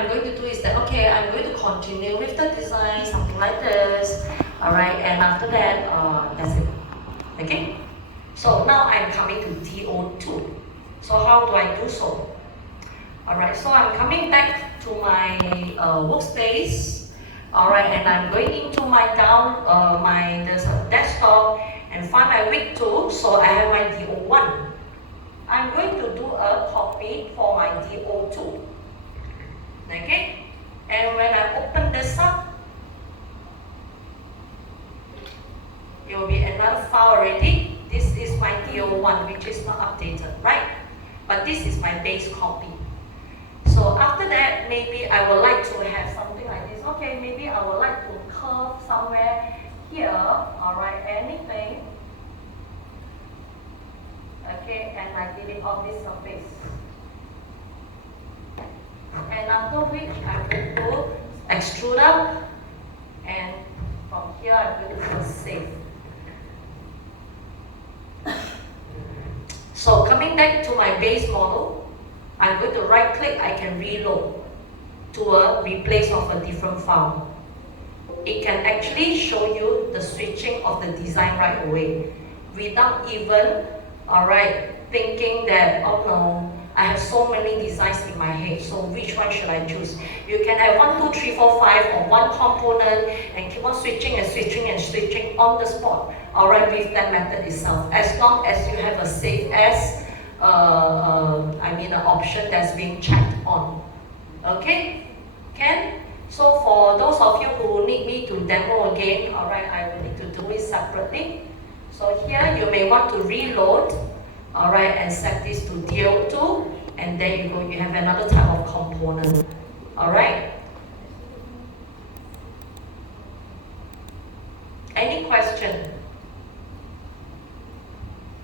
I'm going to do is that, okay, I'm going to continue with the design, something like this, all right, and after that, that's it, okay? So now I'm coming to DO2. So how do I do so? All right, so I'm coming back to my workspace, all right, and I'm going into my desktop and find my week 2, so I have my DO1. I'm going to do a copy for my DO2. Okay, and when I open this up, it will be another file already. This is my DO1, which is not updated, right? But this is my base copy. So after that, maybe I would like to have something like this. Okay, maybe I would like to curve somewhere here, all right, anything. Okay, and I delete all this surface. And after which I'm going to extrude up, and from here I'm going to first save. So coming back to my base model, I'm going to right click, I can reload to a replace of a different file. It can actually show you the switching of the design right away without even, alright, thinking that, oh no, I have so many designs in my head, so which one should I choose? You can have 1, 2, 3, 4, 5 or one component and keep on switching and switching and switching on the spot, alright, with that method itself. As long as you have a save as, an option that's being checked on. Okay? Can? So for those of you who need me to demo again, alright, I will need to do it separately. So here you may want to reload, alright, and set this to DO2, and there you go, you have another type of component, alright? Any question?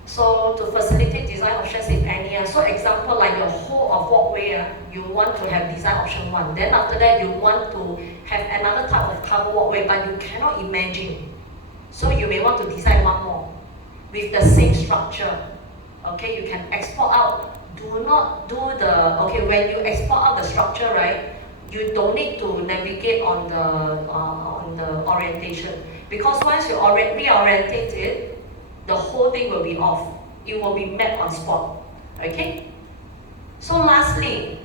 So to facilitate design options, if any, so example like your whole of walkway, you want to have design option 1, then after that you want to have another type of cover walkway, but you cannot imagine. So you may want to design one more with the same structure. Okay, you can export out. Do not do the, okay, when you export out the structure, right, you don't need to navigate on the orientation, because once you reorientate it, the whole thing will be off. It will be met on spot. Okay? So lastly,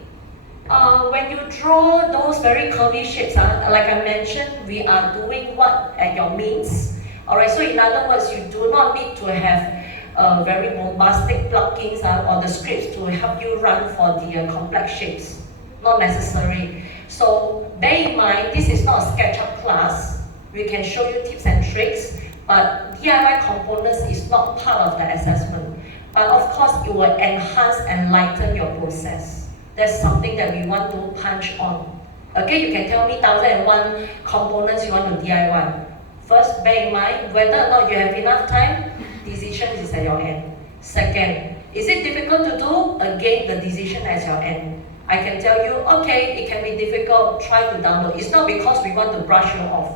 when you draw those very curvy shapes, like I mentioned, we are doing what at your means. Alright, so in other words, you do not need to have very bombastic plugins or the scripts to help you run for the complex shapes. Not necessary. So bear in mind, this is not a SketchUp class. We can show you tips and tricks, but DIY components is not part of the assessment. But of course, it will enhance and lighten your process. That's something that we want to punch on. Okay, you can tell me 1001 components you want to DIY. First, bear in mind, whether or not you have enough time, decision is at your end. Second, is it difficult to do? Again, the decision is at your end. I can tell you, okay, it can be difficult, try to download. It's not because we want to brush you off.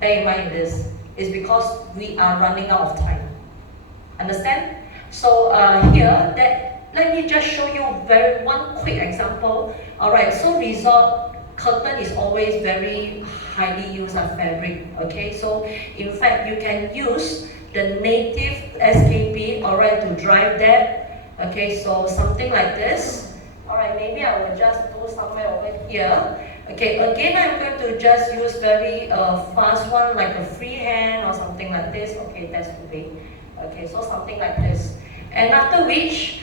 Bear in mind this. It's because we are running out of time. Understand? So let me just show you one quick example. Alright, so resort curtain is always very highly used as fabric. Okay, so in fact you can use the native SKP, alright, to drive that. Okay, so something like this. Alright, maybe I will just do somewhere over here. Okay, again I'm going to just use very fast one, like a freehand or something like this. Okay, that's okay. Okay, so something like this. And after which,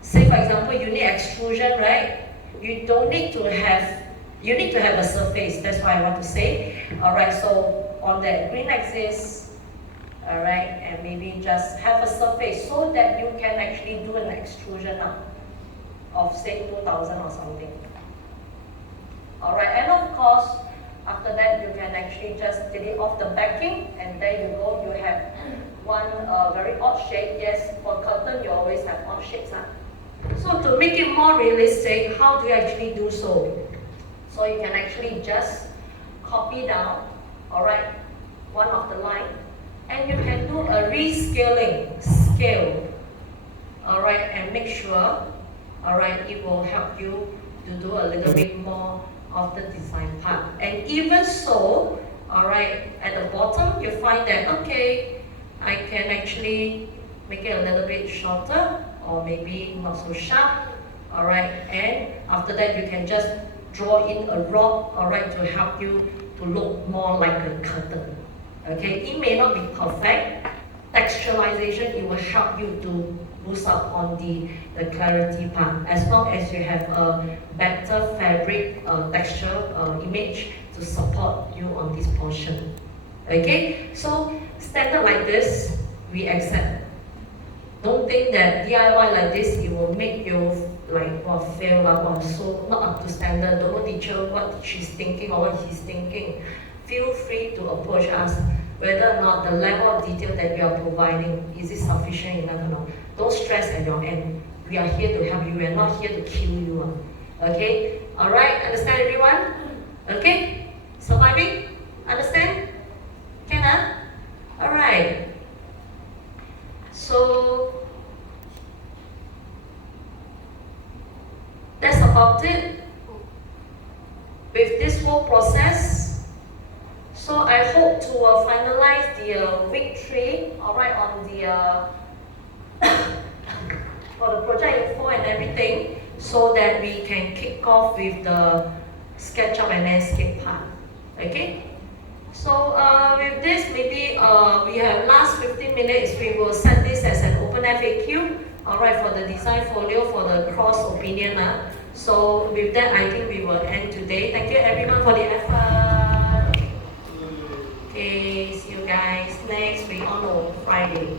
say for example, you need extrusion, right? You don't need to have, you need to have a surface. That's what I want to say. Alright, so on that green axis, alright, and maybe just have a surface so that you can actually do an extrusion now of say 2000 or something. Alright, and of course, after that you can actually just delete off the backing, and there you go, you have one very odd shape. Yes, for curtain you always have odd shapes. So to make it more realistic, how do you actually do so? So you can actually just copy down, alright, one of the line, and you can do a rescaling, scale, alright, and make sure, alright, it will help you to do a little bit more of the design part. And even so, alright, at the bottom you find that, okay, I can actually make it a little bit shorter or maybe not so sharp, alright, and after that you can just draw in a rod, alright, to help you to look more like a curtain. Okay, it may not be perfect. Textualization, it will help you to boost up on the clarity part, as long as you have a better fabric texture image to support you on this portion. Okay, so standard like this, we accept. Don't think that DIY like this, it will make you like fail or so not up to standard. Don't know teacher what she's thinking or what he's thinking. Feel free to approach us whether or not the level of detail that we are providing is it sufficient enough or not. Don't stress at your end. We are here to help you. We are not here to kill you. Okay? Alright, understand everyone? Okay? Surviving? Understand? Can Alright. So that's about it with this whole process. So I hope to finalize the week 3, alright, on the for the project info and everything, so that we can kick off with the SketchUp and landscape part. Okay? So with this, maybe we have last 15 minutes, we will set this as an open FAQ, alright, for the design folio, for the cross opinion. So with that, I think we will end today. Thank you everyone for the effort. Okay, see you guys next week on Friday.